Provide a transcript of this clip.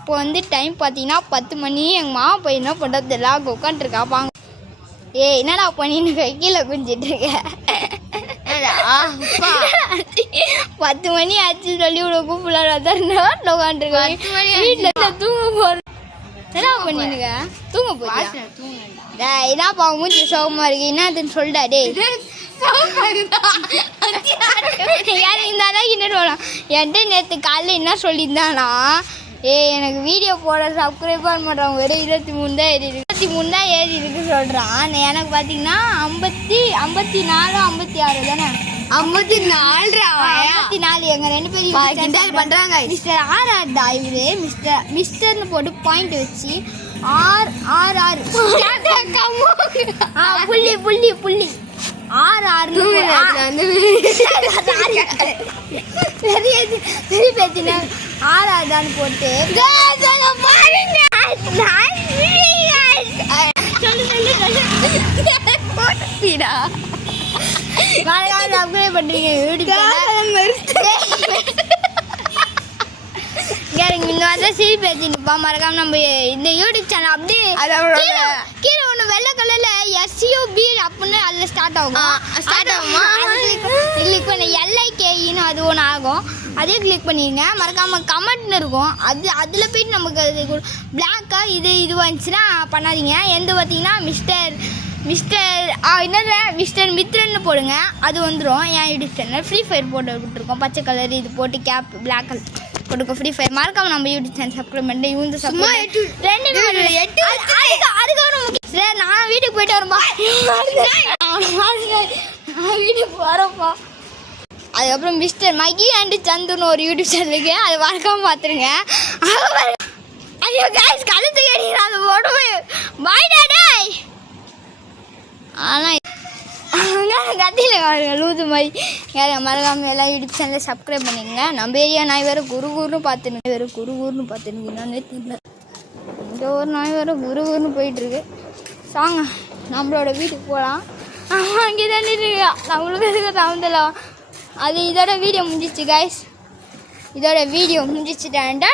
இப்போ வந்து டைம் பார்த்தீங்கன்னா 10 மணி. எங்கள் மாமா போய் என்ன பண்ணுறது எல்லாம் உட்காந்துருக்கா பாங்க. என்னடா பண்ணின்னு கீழே குஞ்சிட்டு இருக்க? 10 மணி ஆச்சு சொல்லி இவ்வளோ கூப்பிடலாம் உட்காந்துருக்கேன். வீட்டில் தூங்க போகிறேன். என்ன பண்ணிருக்க? தூங்க போய் என்னப்பா மூஞ்சி சோகமா இருக்கு என்னதுன்னு சொல்லிட்டா? டே யாரும் இருந்தாதான் கிட்ட என்கிட்ட நேற்று காலையில் என்ன சொல்லியிருந்தானா, எனக்கு வீடியோ போட சப்ஸ்கிரைப் பண்ண மாட்டாங்க, வெறும் 23 தான் ஏறி இருக்கு, 23 தான் ஏறி இருக்கு சொல்கிறான். எனக்கு பார்த்தீங்கன்னா 54 56 தானே? 54 எங்க 2 பேரும் பண்றாங்க. மிஸ்டர் ஆர் தான் இவரு. மிஸ்டர்னு போட்டு பாயிண்ட் வச்சு RR புள்ளி புள்ளி புள்ளி RR தான் போட்டு அப்கிரேட் பண்றீங்க. சிரிப்பு வச்சுப்பா மறக்காம நம்ம இந்த யூடியூப் சேனல் அப்படியே கீழே ஒன்று வெள்ளை கலர்ல SUB அப்படின்னு அதில் ஸ்டார்ட் ஆகுமா கிளிக் பண்ண LIKEன்னு அது ஒன்று ஆகும். அதே கிளிக் பண்ணிடுங்க. மறக்காமல் கமெண்ட்னு இருக்கும், அதில் போயிட்டு நமக்கு அது பிளாக்காக இது வந்துச்சுன்னா பண்ணாதீங்க. எந்த பார்த்தீங்கன்னா மிஸ்டர் மித்ரன்னு போடுங்க, அது வந்துடும். என் யூடியூப் சேனல் ஃப்ரீ ஃபயர் போட்டு விட்டுருக்கோம். பச்சை கலர் இது போட்டு கேப் பிளாக் கலர் போட்டுக்கோ. ஃப்ரீ ஃபயர் மறக்காம நம்ம யூடியூப் சேனல் சப்ஸ்கிரைப் பண்ணிட்டு இவங்க சரி நான் வீட்டுக்கு போயிட்டு வரேன்ப்பா. வீட்டுக்கு வரப்பா. அதுக்கப்புறம் மிஸ்டர் மகி அண்ட் சந்துன்னு ஒரு யூடியூப் சேனலுக்கு அது மறக்காம பார்த்துருங்க. ஐயோ கைஸ் கழுத்து கேட்டீங்க அது உடம்பு பாய்டா டேய். ஆனால் கத்தியில் லூது மாதிரி மறக்காமல் எல்லாம் யூடியூப் சேனலில் சப்ஸ்கிரைப் பண்ணிக்கங்க. நம்ம ஏரியா நாய் வேறு குருன்னு பார்த்துன்னு என்னன்னே தெரியல. இந்த ஒரு நாய் வேறு குருன்னு போயிட்டுருக்கு. சாங்க நம்மளோட வீட்டுக்கு போகலாம். அங்கே தானே இருக்கு நம்மளுக்கு எதுக்கு தகுந்தலாம். அது இதோட வீடியோ முடிஞ்சிச்சு கைஸ். இதோட வீடியோ முடிஞ்சிச்சுட்டாண்டா.